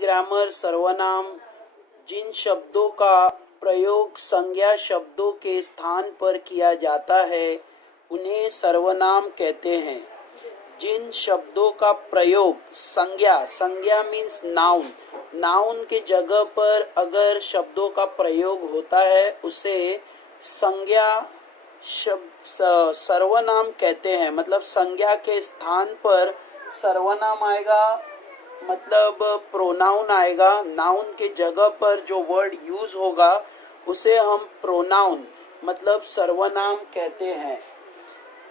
Grammar सर्वनाम जिन शब्दों का प्रयोग संज्ञा शब्दों के स्थान पर किया जाता है उन्हें सर्वनाम कहते हैं। जिन शब्दों का प्रयोग संज्ञा मीन्स नाउन के जगह पर अगर शब्दों का प्रयोग होता है उसे संज्ञा शब्द सर्वनाम कहते हैं। मतलब संज्ञा के स्थान पर सर्वनाम आएगा, मतलब प्रोनाउन आएगा। नाउन के जगह पर जो वर्ड यूज होगा उसे हम प्रोनाउन मतलब सर्वनाम कहते हैं।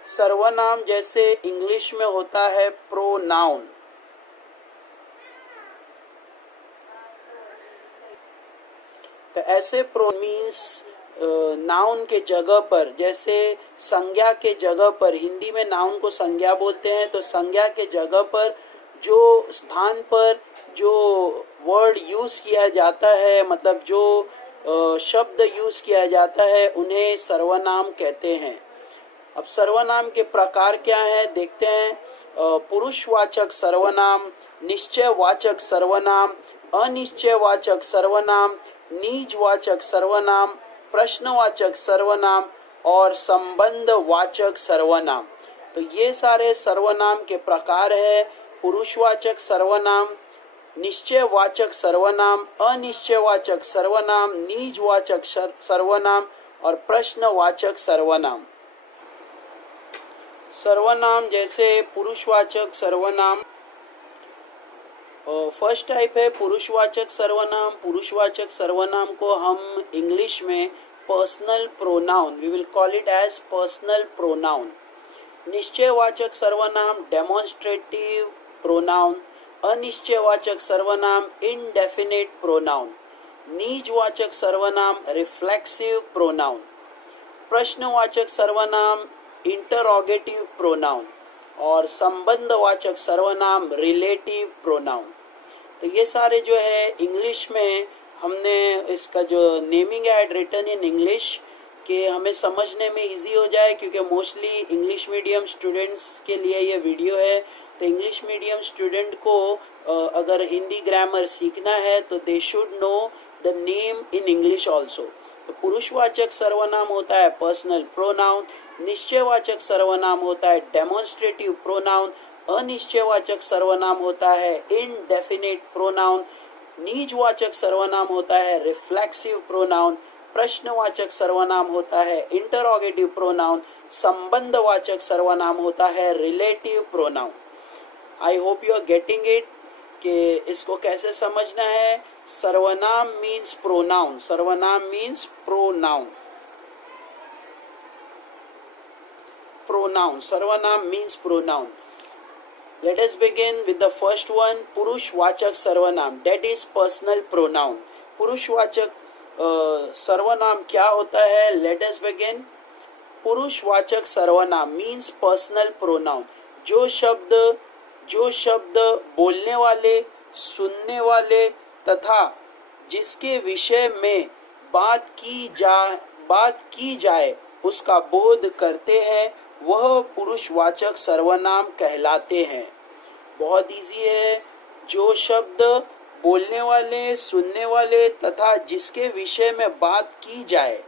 सर्वनाम जैसे इंग्लिश में होता है प्रोनाउन। तो ऐसे प्रो मीन्स नाउन के जगह पर, जैसे संज्ञा के जगह पर, हिंदी में नाउन को संज्ञा बोलते हैं, तो संज्ञा के जगह पर जो स्थान पर जो वर्ड यूज किया जाता है, मतलब जो शब्द यूज किया जाता है उन्हें सर्वनाम कहते हैं। अब सर्वनाम के प्रकार क्या है देखते हैं। पुरुषवाचक सर्वनाम, निश्चयवाचक सर्वनाम, अनिश्चयवाचक सर्वनाम, निजवाचक सर्वनाम, प्रश्नवाचक सर्वनाम और संबंधवाचक सर्वनाम। तो ये सारे सर्वनाम के प्रकार है। पुरुषवाचक सर्वनाम, निश्चयवाचक सर्वनाम, अनिश्चयवाचक सर्वनाम, निजवाचक सर्वनाम और प्रश्नवाचक सर्वनाम। सर्वनाम जैसे पुरुषवाचक सर्वनाम, फर्स्ट टाइप है पुरुषवाचक सर्वनाम। पुरुषवाचक सर्वनाम को हम इंग्लिश में personal pronoun, we will call it as personal pronoun. निश्चयवाचक सर्वनाम डेमोन्स्ट्रेटिव प्रोनाउन, अनिश्चयवाचक सर्वनाम इनडेफिनिट प्रोनाउन, निजवाचक सर्वनाम रिफ्लेक्सिव प्रोनाउन, प्रश्नवाचक सर्वनाम इंटरोगेटिव प्रोनाउन और संबंधवाचक सर्वनाम रिलेटिव प्रोनाउन। तो ये सारे जो है इंग्लिश में हमने इसका जो नेमिंग है रिटन इन इंग्लिश कि हमें समझने में इजी हो जाए, क्योंकि मोस्टली इंग्लिश मीडियम स्टूडेंट्स के लिए ये वीडियो है। तो इंग्लिश मीडियम स्टूडेंट को अगर हिंदी ग्रामर सीखना है तो they should know the name in English also. तो पुरुषवाचक सर्वनाम होता है पर्सनल प्रोनाउन, निश्चयवाचक सर्वनाम होता है डेमोन्स्ट्रेटिव प्रोनाउन, अनिश्चयवाचक सर्वनाम होता है इनडेफिनिट प्रोनाउन, निजवाचक सर्वनाम होता है रिफ्लेक्सिव प्रोनाउन, प्रश्नवाचक सर्वनाम होता है इंटरोगेटिव प्रोनाउन, संबंधवाचक सर्वनाम होता है relative pronoun. I hope you are getting it कि इसको कैसे समझना है। सर्वनाम मीन्स प्रोनाउन, सर्वनाम मीन्स प्रोनाउन, pronoun, सर्वनाम means pronoun. Let us begin with the first one, पुरुषवाचक सर्वनाम, that is personal pronoun. पुरुषवाचक सर्वनाम क्या होता है? Let us begin. पुरुषवाचक सर्वनाम means personal pronoun. जो शब्द बोलने वाले, सुनने वाले तथा जिसके विषय में बात की जाए उसका बोध करते हैं वह पुरुषवाचक सर्वनाम कहलाते हैं। बहुत इजी है। जो शब्द बोलने वाले, सुनने वाले तथा जिसके विषय में बात की जाए,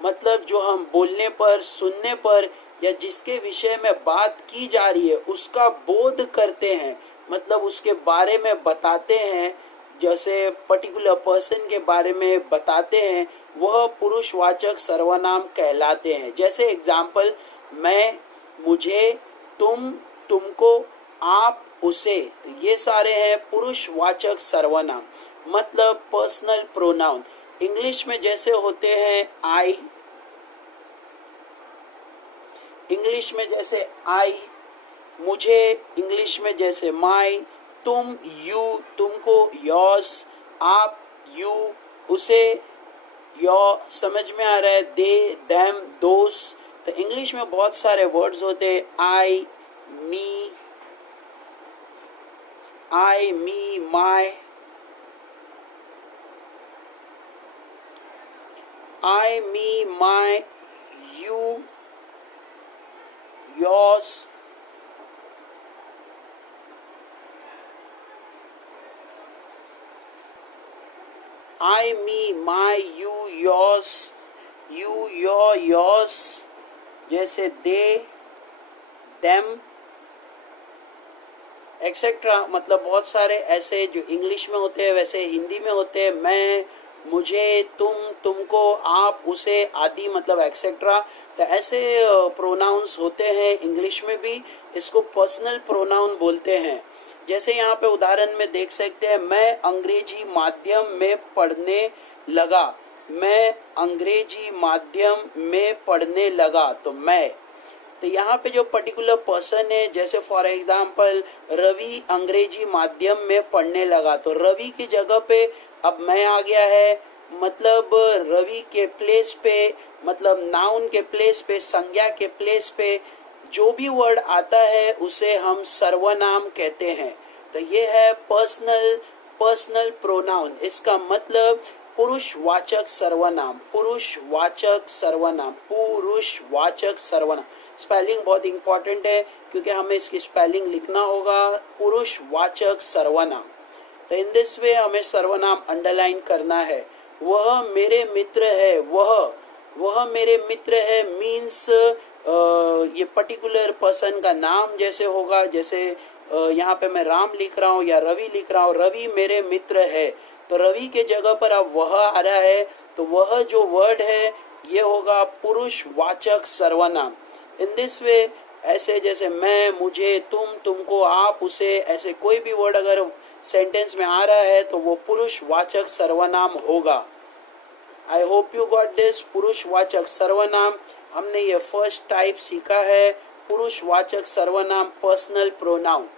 मतलब जो हम बोलने पर, सुनने पर या जिसके विषय में बात की जा रही है उसका बोध करते हैं, मतलब उसके बारे में बताते हैं, जैसे पर्टिकुलर पर्सन के बारे में बताते हैं, वह पुरुषवाचक सर्वनाम कहलाते हैं। जैसे एग्जाम्पल, मैं, मुझे, तुम, तुमको, आप, उसे, ये सारे हैं पुरुषवाचक सर्वनाम, मतलब पर्सनल प्रोनाउन। इंग्लिश में जैसे होते हैं आई, इंग्लिश में जैसे आई, मुझे इंग्लिश में जैसे माई, तुम यू, तुमको योर्स, आप यू, उसे योर, समझ में आ रहा है, दे देम दोस। तो इंग्लिश में बहुत सारे वर्ड्स होते हैं, I me my, I me my, you yours, I, me, my, you, yours, you, your, yours, जैसे they, them, एक्सेट्रा। मतलब बहुत सारे ऐसे जो इंग्लिश में होते हैं वैसे हिंदी में होते हैं। मैं, मुझे, तुम, तुमको, आप, उसे, आदि, मतलब एक्सेट्रा। तो ऐसे प्रोनाउंस होते हैं इंग्लिश में भी, इसको पर्सनल प्रोनाउन बोलते हैं। जैसे यहाँ पे उदाहरण में देख सकते हैं, मैं अंग्रेजी माध्यम में पढ़ने लगा। मैं अंग्रेजी माध्यम में पढ़ने लगा, तो मैं। तो यहाँ पे जो पर्टिकुलर पर्सन है, जैसे फॉर एग्जांपल रवि अंग्रेजी माध्यम में पढ़ने लगा, तो रवि की जगह पे अब मैं आ गया है। मतलब रवि के प्लेस पे, मतलब नाउन के प्लेस पे, संज्ञा के प्लेस पे जो भी वर्ड आता है उसे हम सर्वनाम कहते हैं। तो ये है पर्सनल प्रोनाउन। इसका मतलब पुरुषवाचक सर्वनाम, पुरुषवाचक सर्वनाम, पुरुषवाचक सर्वनाम। स्पेलिंग बहुत इंपॉर्टेंट है क्योंकि हमें इसकी स्पेलिंग लिखना होगा, पुरुषवाचक सर्वनाम। तो इन दिस वे हमें सर्वनाम अंडरलाइन करना है। वह मेरे मित्र है, वह मेरे मित्र है मीन्स ये पर्टिकुलर पर्सन का नाम जैसे होगा। जैसे यहाँ पे मैं राम लिख रहा हूँ या रवि लिख रहा हूँ, रवि मेरे मित्र है, तो रवि के जगह पर अब वह आ रहा है, तो वह जो वर्ड है ये होगा पुरुषवाचक सर्वनाम। इन दिस वे ऐसे जैसे मैं, मुझे, तुम, तुमको, आप, उसे, ऐसे कोई भी वर्ड अगर सेंटेंस में आ रहा है तो वो पुरुषवाचक सर्वनाम होगा। आई होप यू गॉट दिस। पुरुषवाचक सर्वनाम हमने ये फर्स्ट टाइप सीखा है, पुरुषवाचक सर्वनाम, personal pronoun.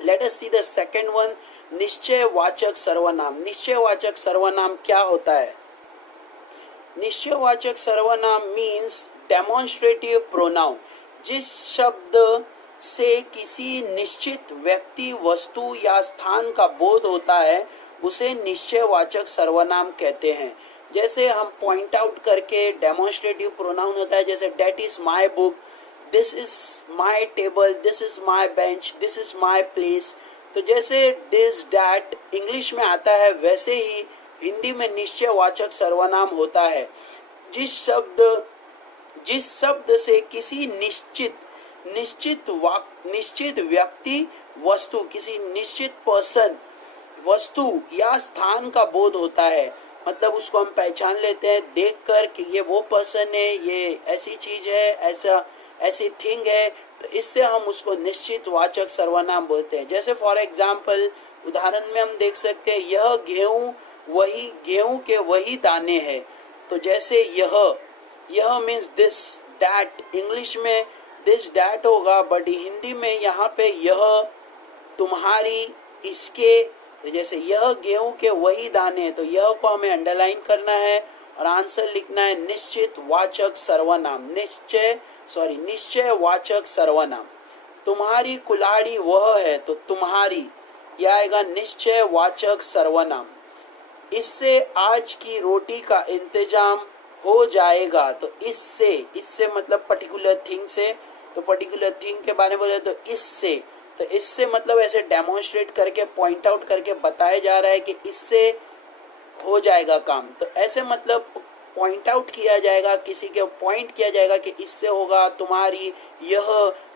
Let us see the second one, निश्चयवाचक सर्वनाम। निश्चयवाचक सर्वनाम क्या होता है? निश्चयवाचक सर्वनाम मीन्स डेमोन्स्ट्रेटिव प्रोनाउन। जिस शब्द से किसी निश्चित व्यक्ति, वस्तु या स्थान का बोध होता है उसे निश्चयवाचक सर्वनाम कहते हैं। जैसे हम पॉइंट आउट करके डेमोन्स्ट्रेटिव प्रोनाउन होता है, जैसे that is my book, this is my table, this is my bench, this is my place. तो जैसे दिस डैट इंग्लिश में आता है वैसे ही हिंदी में निश्चयवाचक सर्वनाम होता है। जिस शब्द से किसी निश्चित व्यक्ति, वस्तु, किसी निश्चित पर्सन, वस्तु या स्थान का बोध होता है। मतलब उसको हम पहचान लेते हैं देखकर कि ये वो पर्सन है, ये ऐसी चीज है, ऐसी थिंग है, तो इससे हम उसको निश्चितवाचक सर्वनाम बोलते हैं। जैसे फॉर एग्जाम्पल उदाहरण में हम देख सकते हैं, यह गेहूं के वही दाने हैं। तो जैसे यह मीन्स दिस डैट, इंग्लिश में दिस डैट होगा, बट हिंदी में यहाँ पे यह, तुम्हारी, इसके। तो जैसे यह गेहूं के वही दाने, तो यह को हमें अंडरलाइन करना है और आंसर लिखना है निश्चितवाचक सर्वनाम, निश्चयवाचक सर्वनाम। तुम्हारी कुल्हाड़ी वह है, तो तुम्हारी यह आएगा निश्चयवाचक सर्वनाम। इससे आज की रोटी का इंतजाम हो जाएगा, तो इससे मतलब पर्टिकुलर थिंग से, तो पर्टिकुलर थिंग के बारे में बोले तो इससे मतलब ऐसे डेमोन्स्ट्रेट करके, पॉइंट आउट करके बताया जा रहा है कि इससे हो जाएगा काम। तो ऐसे मतलब पॉइंट आउट किया जाएगा, किसी के पॉइंट किया जाएगा कि इससे होगा, तुम्हारी, यह।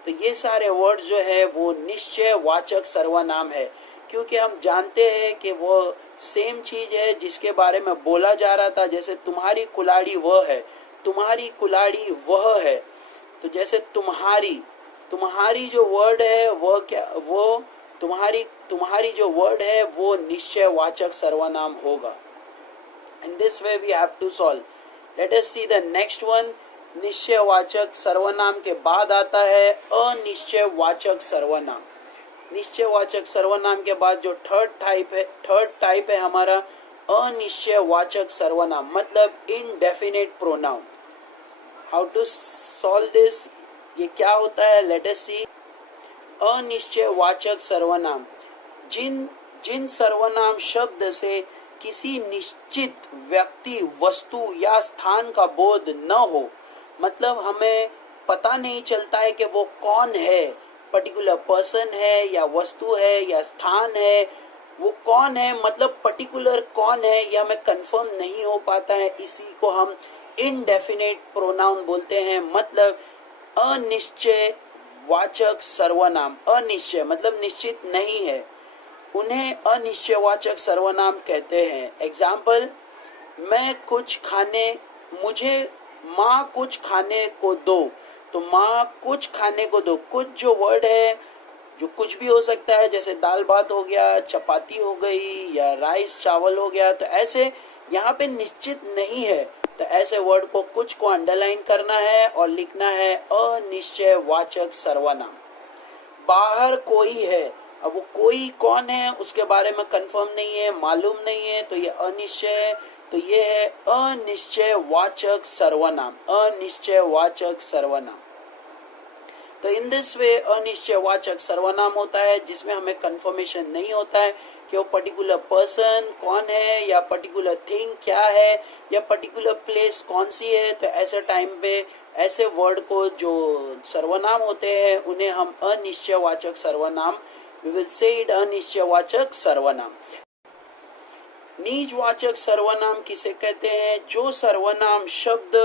तो ये सारे वर्ड जो है वो निश्चयवाचक सर्वनाम है, क्योंकि हम जानते हैं कि वो सेम चीज है जिसके बारे में बोला जा रहा था। जैसे तुम्हारी कुल्हाड़ी वह है, तुम्हारी कुल्हाड़ी वह है। तो जैसे तुम्हारी जो वर्ड है वह क्या, वो तुम्हारी जो वर्ड है वो निश्चयवाचक सर्वनाम होगा। In this way we have to solve. Let us see the next one. निश्चयवाचक सर्वनाम के बाद आता है अनिश्चयवाचक सर्वनाम। निश्चयवाचक सर्वनाम के बाद जो थर्ड टाइप है हमारा अनिश्चयवाचक सर्वनाम, मतलब indefinite pronoun. How to solve this, ये क्या होता है? लेट अस सी। अनिश्चयवाचक सर्वनाम, जिन सर्वनाम शब्द से किसी निश्चित व्यक्ति, वस्तु या स्थान का बोध न हो, मतलब हमें पता नहीं चलता है कि वो कौन है, पर्टिकुलर पर्सन है या वस्तु है या स्थान है, वो कौन है, मतलब पर्टिकुलर कौन है, ये हमें कंफर्म नहीं हो पाता है, इसी को हम इनडेफिनेट प्रोनाउन बोलते हैं। मतलब अनिश्चय वाचक सर्वनाम, अनिश्चय मतलब निश्चित नहीं है, उन्हें अनिश्चयवाचक सर्वनाम कहते हैं। एग्जाम्पल, मैं कुछ खाने, मुझे माँ कुछ खाने को दो, तो माँ कुछ खाने को दो, कुछ जो वर्ड है जो कुछ भी हो सकता है, जैसे दाल भात हो गया, चपाती हो गई, या राइस चावल हो गया, तो ऐसे यहाँ पे निश्चित नहीं है, तो ऐसे वर्ड को कुछ को अंडरलाइन करना है और लिखना है अनिश्चयवाचक सर्वनाम। बाहर कोई है, अब वो कोई कौन है उसके बारे में कंफर्म नहीं है, मालूम नहीं है, तो ये अनिश्चय, तो ये है अनिश्चयवाचक सर्वनाम, अनिश्चयवाचक सर्वनाम। तो इन दिस वे अनिश्चयवाचक सर्वनाम होता है जिसमें हमें कंफर्मेशन नहीं होता है कि वो पर्टिकुलर पर्सन कौन है, या पर्टिकुलर थिंग क्या है, या पर्टिकुलर प्लेस कौन सी है। तो ऐसे टाइम पे ऐसे वर्ड को जो सर्वनाम होते हैं उन्हें हम अनिश्चयवाचक सर्वनाम, वी विल से इट अनिश्चयवाचक सर्वनाम। निजवाचक सर्वनाम किसे कहते हैं? जो सर्वनाम शब्द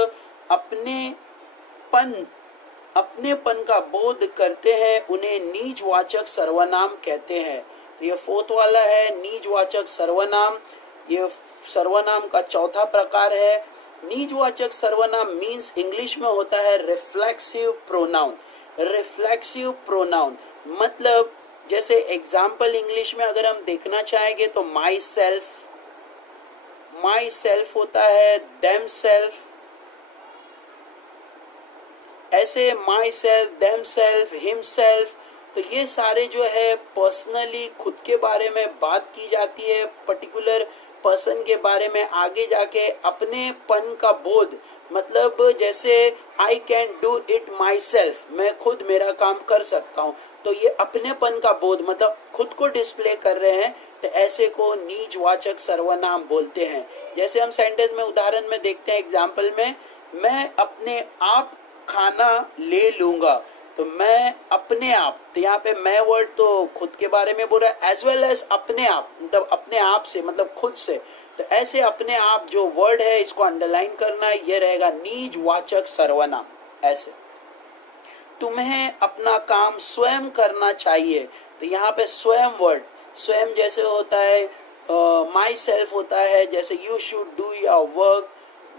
अपनेपन का बोध करते हैं उन्हें निजवाचक सर्वनाम कहते हैं। तो ये फोर्थ वाला है निजवाचक सर्वनाम, ये सर्वनाम का चौथा प्रकार है। निजवाचक सर्वनाम मीन्स इंग्लिश में होता है रिफ्लेक्सिव प्रोनाउन। रिफ्लेक्सिव प्रोनाउन मतलब जैसे एग्जाम्पल इंग्लिश में अगर हम देखना चाहेंगे तो माई सेल्फ होता है, देम सेल्फ, ऐसे my self, them self, him self. तो ये सारे जो है पर्सनली खुद के बारे में बात की जाती है, पर्टिकुलर पर्सन के बारे में आगे जाके अपनेपन का बोध, मतलब जैसे I can do it my self, मैं खुद मेरा काम कर सकता हूँ, तो ये अपनेपन का बोध मतलब खुद को डिस्प्ले कर रहे हैं, तो ऐसे को निजवाचक सर्वनाम बोलते हैं। जैसे हम सेंटेंस में उदाहरण में देखते हैं, एग्जाम्पल में, मैं अपने आप खाना ले लूंगा, तो मैं अपने आप, तो यहाँ पे मैं वर्ड तो खुद के बारे में बोल रहा है, एज वेल एज अपने आप, मतलब अपने आप से मतलब खुद से। तो ऐसे अपने आप जो वर्ड है इसको अंडरलाइन करना, ये रहेगा निजवाचक सर्वनाम। ऐसे तुम्हें अपना काम स्वयं करना चाहिए, तो यहाँ पे स्वयं वर्ड, स्वयं जैसे होता है माई सेल्फ होता है, जैसे you should do your work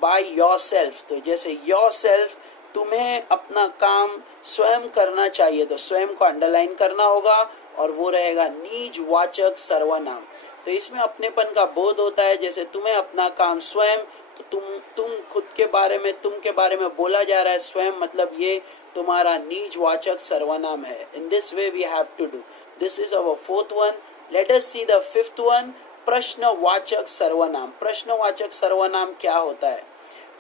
by your self, तो जैसे योर सेल्फ, तुम्हें अपना काम स्वयं करना चाहिए, तो स्वयं को अंडरलाइन करना होगा और वो रहेगा निजवाचक सर्वनाम। तो इसमें अपनेपन का बोध होता है, जैसे तुम्हें अपना काम स्वयं, तो तुम खुद के बारे में, तुम के बारे में बोला जा रहा है, स्वयं मतलब ये तुम्हारा निजवाचक सर्वनाम है। In this way we have to do, this is our fourth one. Let us see the fifth one, प्रश्नवाचक सर्वनाम। प्रश्नवाचक सर्वनाम क्या होता है?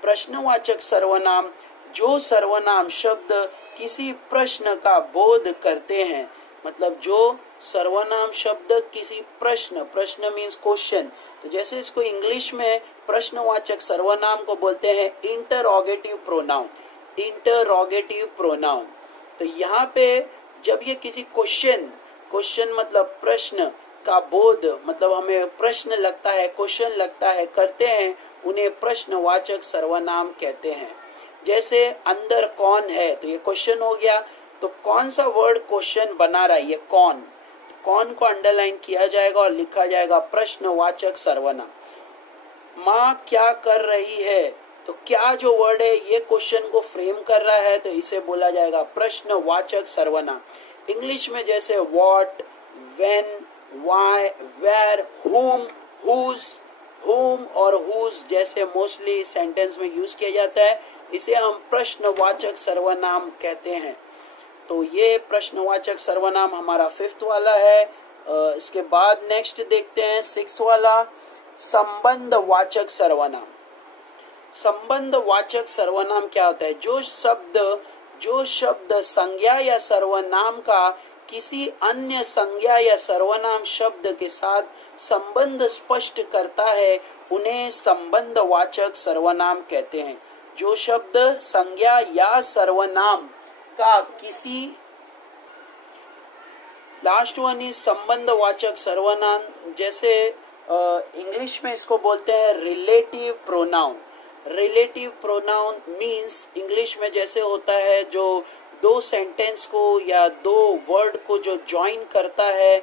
प्रश्नवाचक सर्वनाम जो सर्वनाम शब्द किसी प्रश्न का बोध करते हैं, मतलब जो सर्वनाम शब्द किसी प्रश्न मीन्स क्वेश्चन, तो जैसे इसको इंग्लिश में प्रश्नवाचक सर्वनाम को बोलते हैं इंटरोगेटिव प्रोनाउन। इंटरोगेटिव प्रोनाउन, तो यहाँ पे जब ये किसी क्वेश्चन मतलब प्रश्न का बोध, मतलब हमें प्रश्न लगता है, क्वेश्चन लगता है, करते हैं, उन्हें प्रश्नवाचक सर्वनाम कहते हैं। जैसे अंदर कौन है, तो ये क्वेश्चन हो गया, तो कौन सा वर्ड क्वेश्चन बना रहा है, ये कौन को अंडरलाइन किया जाएगा और लिखा जाएगा प्रश्नवाचक सर्वनाम। माँ क्या कर रही है, तो क्या जो वर्ड है ये क्वेश्चन को फ्रेम कर रहा है, तो इसे बोला जाएगा प्रश्नवाचक सर्वनाम। इंग्लिश में जैसे what, when, why, where, whom और whose जैसे मोस्टली सेंटेंस में यूज किया जाता है, इसे हम प्रश्नवाचक सर्वनाम कहते हैं। तो ये प्रश्नवाचक सर्वनाम हमारा फिफ्थ वाला है। इसके बाद नेक्स्ट देखते हैं सिक्स वाला, संबंधवाचक सर्वनाम। संबंधवाचक सर्वनाम क्या होता है? जो शब्द संज्ञा या सर्वनाम का किसी अन्य संज्ञा या सर्वनाम शब्द के साथ संबंध स्पष्ट करता है, उन्हें संबंधवाचक सर्वनाम कहते हैं। जो शब्द संज्ञा या सर्वनाम का लास्ट वन इज संबंधवाचक सर्वनाम, जैसे इंग्लिश में इसको बोलते हैं relative pronoun. Relative pronoun means English में जैसे होता है जो दो सेंटेंस को या दो वर्ड को जो ज्वाइन करता है,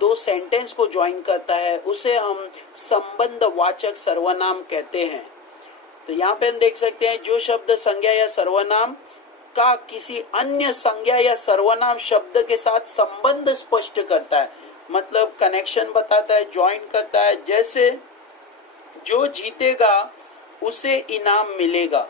दो सेंटेंस को ज्वाइन करता है, उसे हम संबंधवाचक सर्वनाम कहते हैं। तो यहाँ पे हम देख सकते हैं जो शब्द संज्ञा या सर्वनाम का किसी अन्य संज्ञा या सर्वनाम शब्द के साथ संबंध स्पष्ट करता है, मतलब कनेक्शन बताता है, ज्वाइन करता है। जैसे जो जीतेगा उसे इनाम मिलेगा,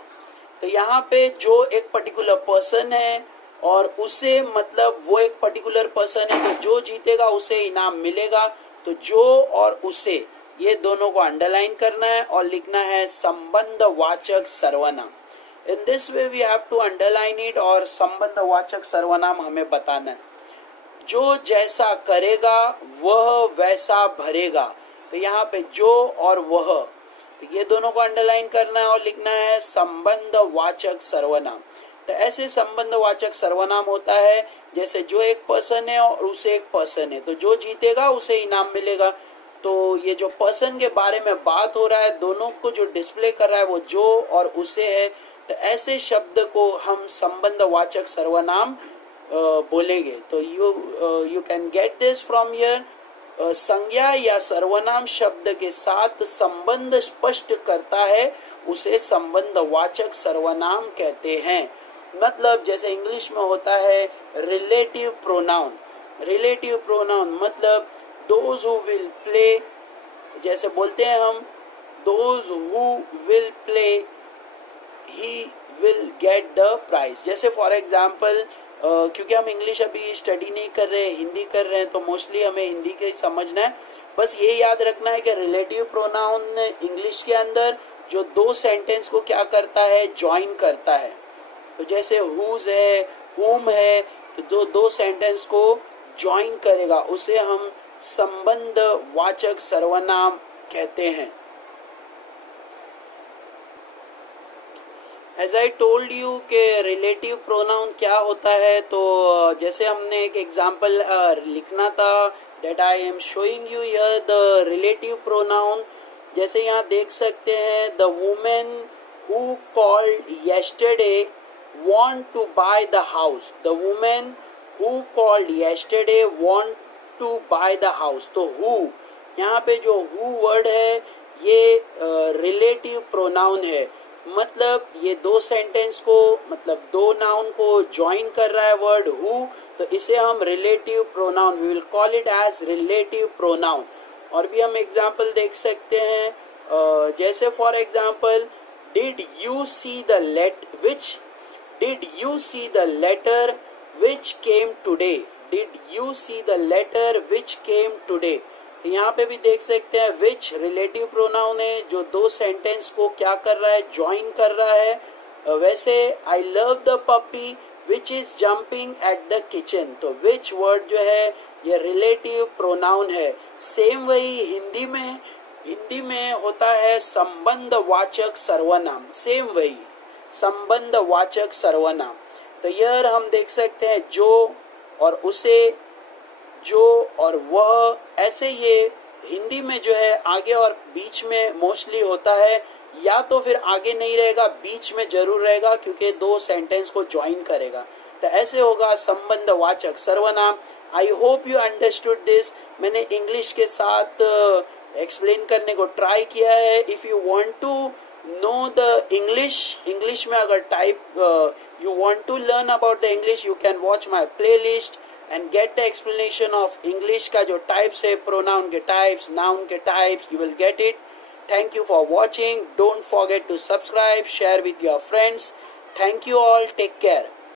तो यहाँ पे जो एक पर्टिकुलर पर्सन है और उसे मतलब वो एक पर्टिकुलर पर्सन है, तो जो जीतेगा उसे इनाम मिलेगा। तो जो और उसे ये दोनों को अंडरलाइन करना है और लिखना है संबंधवाचक सर्वनाम। In this way we have to underline it, और संबंधवाचक सर्वनाम हमें बताना है। जो जैसा करेगा वह वैसा भरेगा, तो यहाँ पे जो और वह, तो ये दोनों को अंडरलाइन करना है और लिखना है संबंधवाचक सर्वनाम। तो ऐसे संबंधवाचक सर्वनाम होता है जैसे जो एक पर्सन है और उसे एक पर्सन है, तो जो जीतेगा उसे इनाम मिलेगा। तो ये जो पर्सन के बारे में बात हो रहा है, दोनों को जो डिस्प्ले कर रहा है वो जो और उसे है। तो ऐसे शब्द को हम संबंधवाचक सर्वनाम बोलेंगे। तो you can get this from here. संज्ञा या सर्वनाम शब्द के साथ संबंध स्पष्ट करता है, उसे संबंधवाचक सर्वनाम कहते हैं। मतलब जैसे इंग्लिश में होता है रिलेटिव प्रोनाउन। रिलेटिव प्रोनाउन मतलब दोज हु विल प्ले, जैसे बोलते हैं हम those who will play he will get the prize. जैसे फॉर एग्जाम्पल क्योंकि हम इंग्लिश अभी स्टडी नहीं कर रहे हैं, हिंदी कर रहे हैं, तो मोस्टली हमें हिंदी के समझना है। बस ये याद रखना है कि रिलेटिव प्रोनाउन इंग्लिश के अंदर जो दो सेंटेंस को क्या करता है, ज्वाइन करता है। तो जैसे हुज है, हुम है, तो जो दो सेंटेंस को ज्वाइन करेगा उसे हम संबंधवाचक सर्वनाम कहते हैं। एज आई टोल्ड यू के रिलेटिव प्रोनाउन क्या होता है, तो जैसे हमने एक एग्जाम्पल लिखना था, that I am showing you here the relative pronoun. जैसे यहाँ देख सकते हैं the women who called yesterday want to buy the house। the woman who called yesterday want to buy the house। तो who, यहाँ पे जो who वर्ड है ये रिलेटिव प्रोनाउन है, मतलब ये दो सेंटेंस को, मतलब दो नाउन को ज्वाइन कर रहा है वर्ड who, तो इसे हम relative pronoun, we will call it as relative pronoun. और भी हम एग्जाम्पल देख सकते हैं, जैसे for example did you see the Did you see the letter which came today? Did you see the letter which came today? यहाँ पे भी देख सकते हैं which रिलेटिव प्रोनाउन है जो दो सेंटेंस को क्या कर रहा है, ज्वाइन कर रहा है। वैसे I love the puppy which is jumping at the kitchen, तो which वर्ड जो है ये रिलेटिव प्रोनाउन है। सेम वही हिंदी में होता है संबंधवाचक सर्वनाम, सेम वही संबंधवाचक सर्वनाम। तो यह हम देख सकते हैं जो और उसे, जो और वह, ऐसे ये हिंदी में जो है आगे और बीच में मोस्टली होता है, या तो फिर आगे नहीं रहेगा, बीच में जरूर रहेगा क्योंकि दो सेंटेंस को ज्वाइन करेगा। तो ऐसे होगा संबंधवाचक सर्वनाम। I hope you understood this. मैंने इंग्लिश के साथ एक्सप्लेन करने को ट्राई किया है। If you want to know the English में अगर type you want to learn about the English, you can watch my playlist and get the explanation of English का जो types है, pronoun के types, noun के types, you will get it. Thank you for watching. Don't forget to subscribe, share with your friends. Thank you all. Take care.